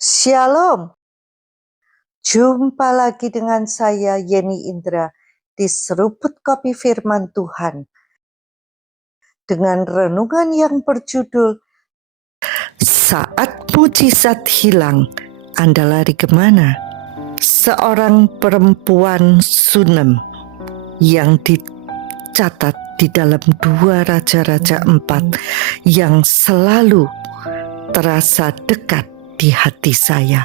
Shalom, jumpa lagi dengan saya Yeni Indra di Seruput Kopi Firman Tuhan dengan renungan yang berjudul Saat Mujizat Hilang, Anda lari kemana? Seorang perempuan Sunem yang dicatat di dalam 2 Raja-Raja 4 yang selalu terasa dekat di hati saya.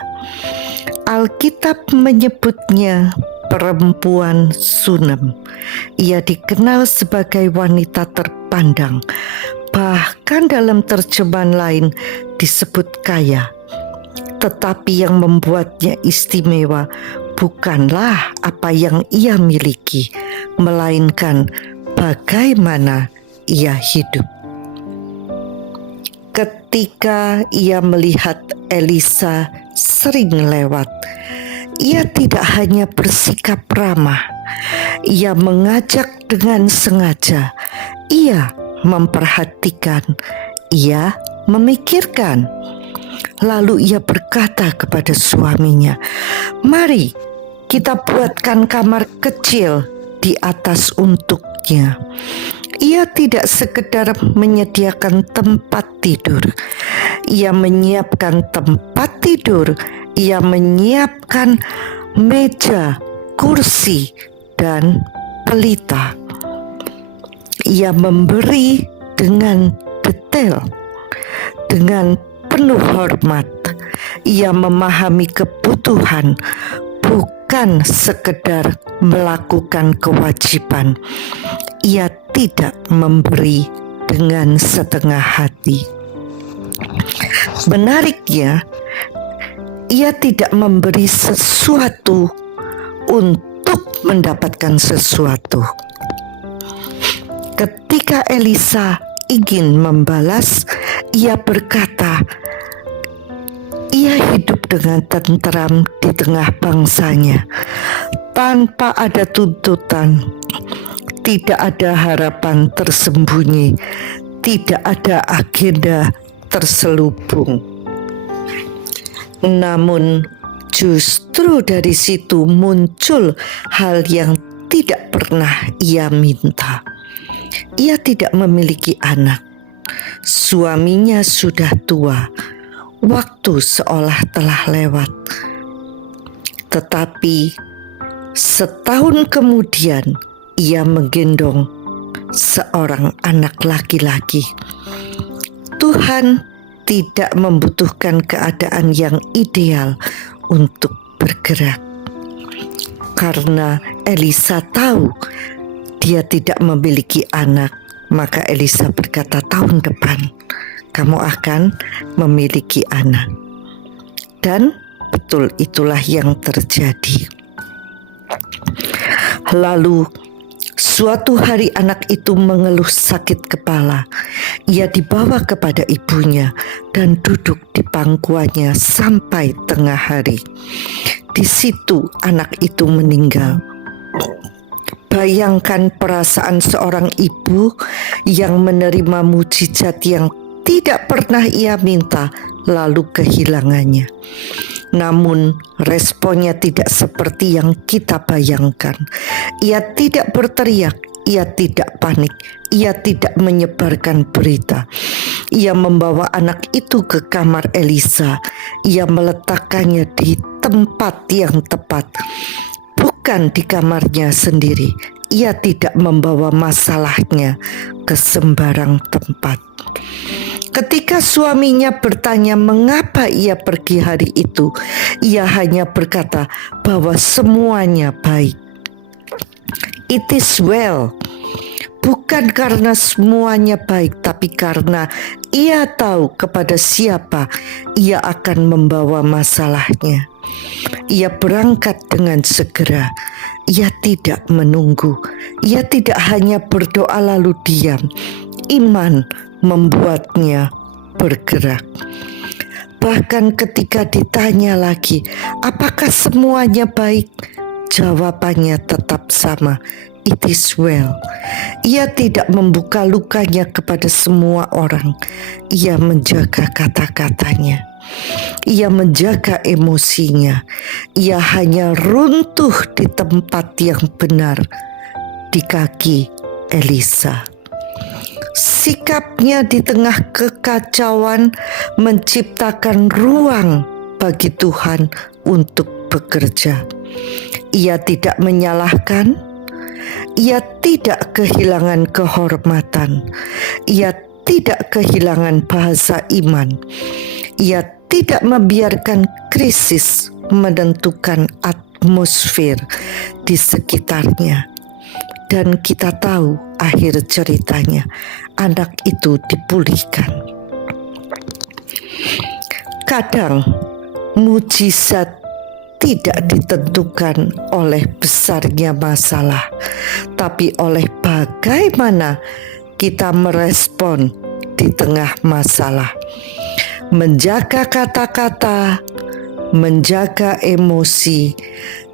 Alkitab menyebutnya perempuan Sunem. Ia dikenal sebagai wanita terpandang. Bahkan dalam terjemahan lain disebut kaya. Tetapi yang membuatnya istimewa bukanlah apa yang ia miliki, melainkan bagaimana ia hidup. Ketika ia melihat Elisa sering lewat, ia tidak hanya bersikap ramah, ia mengajak dengan sengaja, ia memperhatikan, ia memikirkan. Lalu ia berkata kepada suaminya, "Mari kita buatkan kamar kecil di atas untuknya." Ia tidak sekedar menyediakan tempat tidur. Ia menyiapkan tempat tidur, ia menyiapkan meja, kursi, dan pelita. Ia memberi dengan detail, dengan penuh hormat. Ia memahami kebutuhan, bukan sekedar melakukan kewajiban. Ia tidak memberi dengan setengah hati. Menariknya, ia tidak memberi sesuatu untuk mendapatkan sesuatu. Ketika Elisa ingin membalas, ia berkata, ia hidup dengan tenteram di tengah bangsanya, tanpa ada tuntutan, tidak ada harapan tersembunyi, tidak ada agenda terselubung. Namun justru dari situ muncul hal yang tidak pernah ia minta. Ia tidak memiliki anak. Suaminya sudah tua. Waktu seolah telah lewat. Tetapi setahun kemudian ia menggendong seorang anak laki-laki. Tuhan tidak membutuhkan keadaan yang ideal untuk bergerak. Karena Elisa tahu dia tidak memiliki anak, maka Elisa berkata, tahun depan kamu akan memiliki anak. Dan betul itulah yang terjadi. Lalu suatu hari anak itu mengeluh sakit kepala. Ia dibawa kepada ibunya dan duduk di pangkuannya sampai tengah hari. Di situ anak itu meninggal. Bayangkan perasaan seorang ibu yang menerima mujizat yang tidak pernah ia minta, lalu kehilangannya. Namun responnya tidak seperti yang kita bayangkan. Ia tidak berteriak, ia tidak panik, ia tidak menyebarkan berita. Ia membawa anak itu ke kamar Elisa. Ia meletakkannya di tempat yang tepat, bukan di kamarnya sendiri. Ia tidak membawa masalahnya ke sembarang tempat. Ketika suaminya bertanya mengapa ia pergi hari itu, ia hanya berkata bahwa semuanya baik. It is well. Bukan karena semuanya baik, tapi karena ia tahu kepada siapa ia akan membawa masalahnya. Ia berangkat dengan segera. Ia tidak menunggu. Ia tidak hanya berdoa lalu diam. Iman membuatnya bergerak. Bahkan ketika ditanya lagi, apakah semuanya baik? Jawabannya tetap sama. It is well. Ia tidak membuka lukanya kepada semua orang. Ia menjaga kata-katanya. Ia menjaga emosinya. Ia hanya runtuh di tempat yang benar, di kaki Elisa. Sikapnya di tengah kekacauan menciptakan ruang bagi Tuhan untuk bekerja. Ia tidak menyalahkan, ia tidak kehilangan kehormatan, ia tidak kehilangan bahasa iman, ia tidak membiarkan krisis menentukan atmosfer di sekitarnya. Dan kita tahu akhir ceritanya, anak itu dipulihkan. Kadang mujizat tidak ditentukan oleh besarnya masalah, tapi oleh bagaimana kita merespon di tengah masalah. Menjaga kata-kata, menjaga emosi,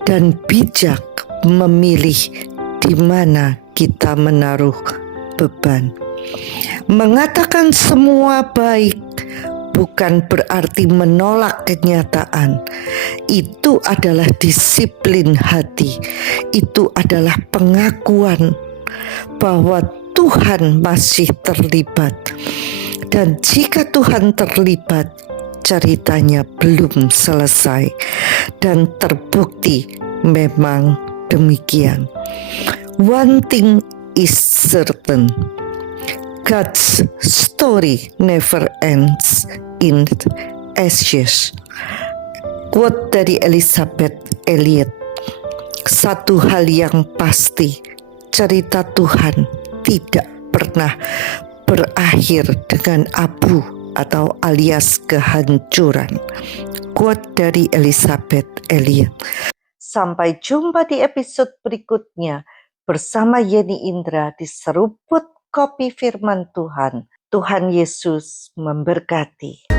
dan bijak memilih di mana kita menaruh beban. Mengatakan semua baik bukan berarti menolak kenyataan. Itu adalah disiplin hati. Itu adalah pengakuan bahwa Tuhan masih terlibat. Dan jika Tuhan terlibat, ceritanya belum selesai dan terbukti memang demikian. One thing is certain, God's story never ends in ashes. Quote dari Elisabeth Elliot. Satu hal yang pasti, cerita Tuhan tidak pernah berakhir dengan abu atau alias kehancuran. Quote dari Elisabeth Elliot. Sampai jumpa di episode berikutnya bersama Yeni Indra di Seruput Kopi Firman Tuhan. Tuhan Yesus memberkati.